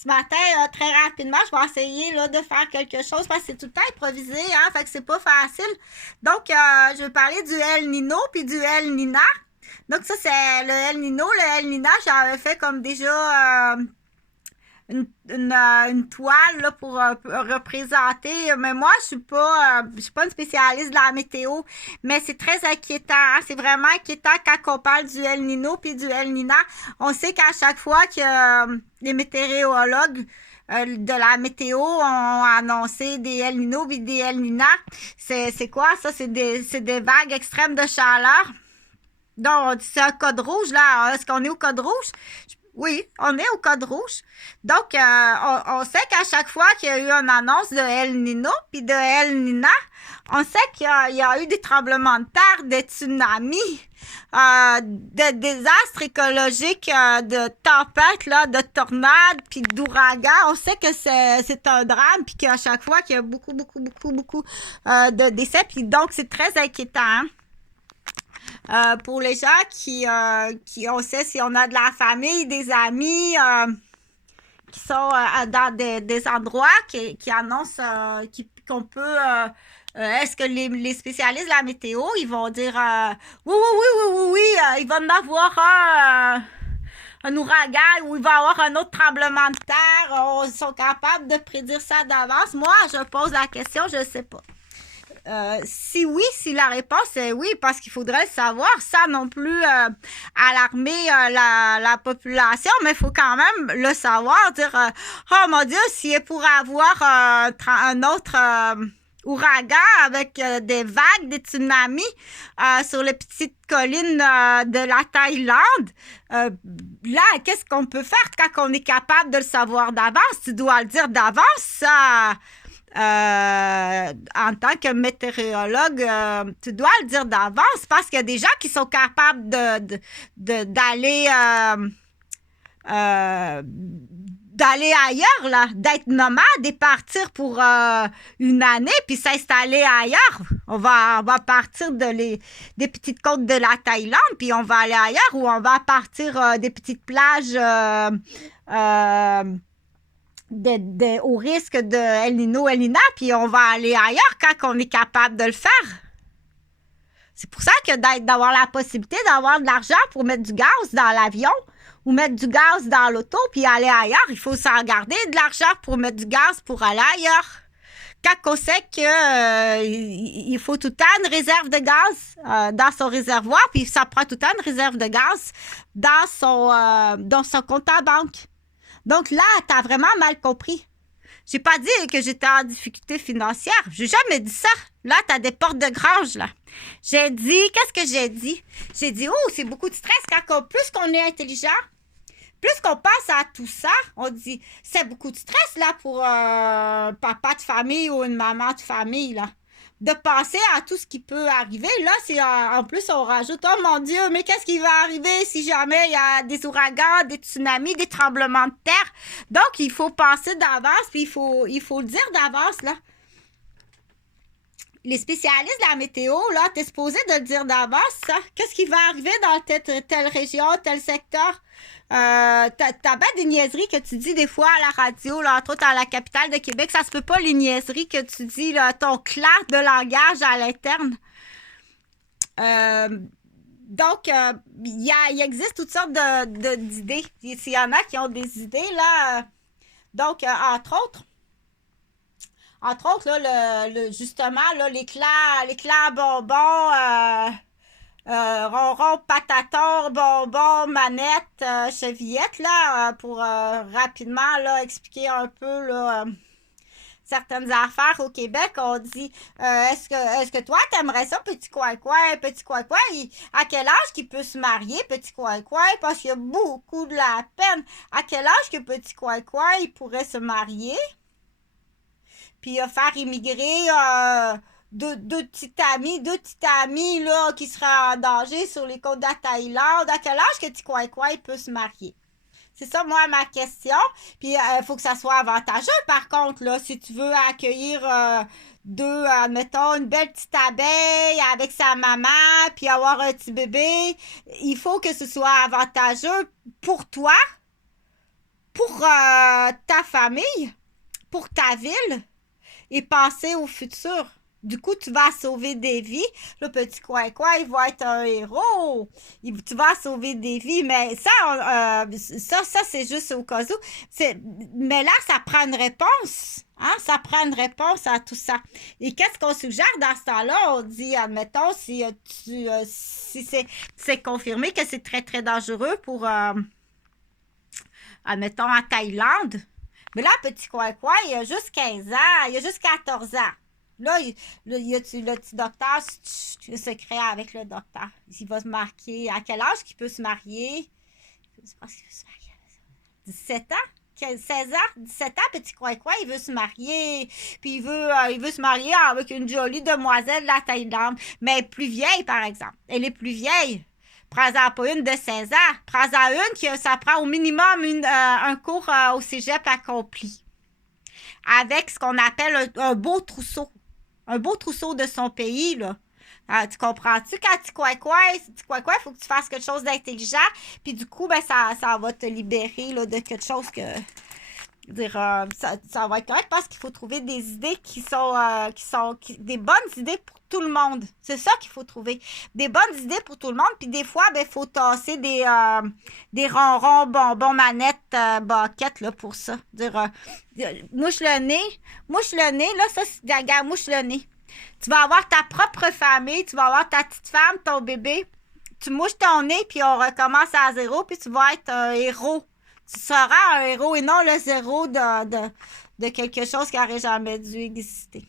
Ce matin, très rapidement, je vais essayer là, de faire quelque chose parce que c'est tout le temps improvisé, hein, fait que c'est pas facile. Donc, je vais parler du El Nino puis du El Nina. Donc, ça, c'est le El Nino. Le El Nina, j'avais fait comme déjà une toile là, pour représenter. Mais moi, je suis pas une spécialiste de la météo, mais c'est très inquiétant, hein. C'est vraiment inquiétant quand on parle du El Nino puis du El Nina. On sait qu'à chaque fois que les météorologues de la météo ont annoncé des El Nino puis des El Nina, c'est quoi ça? C'est des vagues extrêmes de chaleur. Donc, c'est un code rouge, là. Est-ce qu'on est au code rouge? Oui, on est au code rouge. Donc, on sait qu'à chaque fois qu'il y a eu une annonce de El Nino puis de El Nina, on sait qu'il y a eu des tremblements de terre, des tsunamis, de désastres écologiques, de tempêtes, là, de tornades, puis d'ouragans. On sait que c'est un drame, puis qu'à chaque fois qu'il y a beaucoup de décès, puis donc c'est très inquiétant, hein. Pour les gens on sait si on a de la famille, des amis qui sont dans des endroits qui annoncent qu'on peut. Est-ce que les spécialistes de la météo, ils vont dire oui, il va y avoir un ouragan ou il va y avoir un autre tremblement de terre. Ils sont capables de prédire ça d'avance. Moi, je pose la question, je ne sais pas. Si oui, si la réponse est oui, parce qu'il faudrait le savoir, sans non plus alarmer la population, mais il faut quand même le savoir, dire oh mon Dieu, s'il est pour avoir un autre ouragan avec des vagues, des tsunamis sur les petites collines de la Thaïlande, là, qu'est-ce qu'on peut faire quand on est capable de le savoir d'avance? Tu dois le dire d'avance, ça. En tant que météorologue, tu dois le dire d'avance parce qu'il y a des gens qui sont capables d'aller d'aller ailleurs, là, d'être nomade et partir pour une année puis s'installer ailleurs. On va partir des petites côtes de la Thaïlande puis on va aller ailleurs ou on va partir des petites plages au risque de El Nino, El Nina, puis on va aller ailleurs quand on est capable de le faire. C'est pour ça que d'avoir la possibilité d'avoir de l'argent pour mettre du gaz dans l'avion ou mettre du gaz dans l'auto puis aller ailleurs, il faut s'en garder de l'argent pour mettre du gaz pour aller ailleurs. Quand on sait que il faut tout le temps une réserve de gaz dans son réservoir, puis ça prend tout le temps une réserve de gaz dans son compte à banque. Donc là, tu as vraiment mal compris. J'ai pas dit que j'étais en difficulté financière. J'ai jamais dit ça. Là, tu as des portes de grange, là. J'ai dit, qu'est-ce que j'ai dit? J'ai dit, oh, c'est beaucoup de stress. Plus qu'on est intelligent, plus qu'on pense à tout ça, on dit, c'est beaucoup de stress, là, pour un papa de famille ou une maman de famille, là. De penser à tout ce qui peut arriver. Là, c'est en plus, on rajoute, oh mon Dieu, mais qu'est-ce qui va arriver si jamais il y a des ouragans, des tsunamis, des tremblements de terre? Donc, il faut penser d'avance, puis il faut le dire d'avance, là. Les spécialistes de la météo, là, t'es supposé de le dire d'avance, ça. Qu'est-ce qui va arriver dans telle région, tel secteur? T'as bien des niaiseries que tu dis des fois à la radio, là, entre autres à la capitale de Québec. Ça se peut pas, les niaiseries que tu dis, là, ton clair de langage à l'interne. Donc, il existe toutes sortes d'idées. S'il y en a qui ont des idées, là. Donc, entre autres, là, justement, là, l'éclair bonbon, ronron, pataton, bonbon, manette, chevillette, là, pour rapidement là, expliquer un peu là, certaines affaires au Québec. On dit, est-ce que toi, t'aimerais ça, petit coin-coin, à quel âge qu'il peut se marier, petit coin-coin, parce qu'il y a beaucoup de la peine. À quel âge que petit coin-coin, il pourrait se marier? Puis faire immigrer deux petites amies là, qui seraient en danger sur les côtes de la Thaïlande. À quel âge que petit coin-coin peut se marier? C'est ça, moi, ma question. Puis, il faut que ça soit avantageux, par contre, là, si tu veux accueillir admettons, une belle petite abeille avec sa maman, puis avoir un petit bébé, il faut que ce soit avantageux pour toi, pour ta famille, pour ta ville et penser au futur. Du coup, tu vas sauver des vies. Le petit coin-coin, il va être un héros. Tu vas sauver des vies. Mais ça c'est juste au cas où. Mais là, ça prend une réponse. Hein? Ça prend une réponse à tout ça. Et qu'est-ce qu'on suggère dans ce temps-là? On dit, admettons, si c'est confirmé que c'est très, très dangereux pour, admettons, en Thaïlande. Mais là, petit coin-coin, il a juste 15 ans. Il a juste 14 ans. Là, il y a le petit docteur, le secret avec le docteur. Il va se marier. À quel âge qu'il peut se marier? Je pense qu'il veut se marier à 17 ans? 16 ans? 17 ans, petit coin-coin, il veut se marier. Puis il veut se marier avec une jolie demoiselle de la Thaïlande. Mais plus vieille, par exemple. Elle est plus vieille. Prends-en pas une de 16 ans. Prends-en une qui ça prend au minimum un cours au cégep accompli. Avec ce qu'on appelle un beau trousseau. Un beau trousseau de son pays, là. Tu comprends-tu? Quand tu coin-coin, il faut que tu fasses quelque chose d'intelligent. Puis du coup, ben, ça va te libérer là, de quelque chose que... ça va être correct parce qu'il faut trouver des idées qui sont des bonnes idées pour tout le monde. C'est ça qu'il faut trouver. Des bonnes idées pour tout le monde. Puis des fois, ben, il faut tasser des ronrons, bonbons, manettes, baquettes là, pour ça. Mouche le nez, là, ça, c'est gaga, mouche le nez. Tu vas avoir ta propre famille, tu vas avoir ta petite femme, ton bébé. Tu mouches ton nez, puis on recommence à zéro, puis tu vas être un héros. Tu seras un héros et non le zéro de quelque chose qui n'aurait jamais dû exister.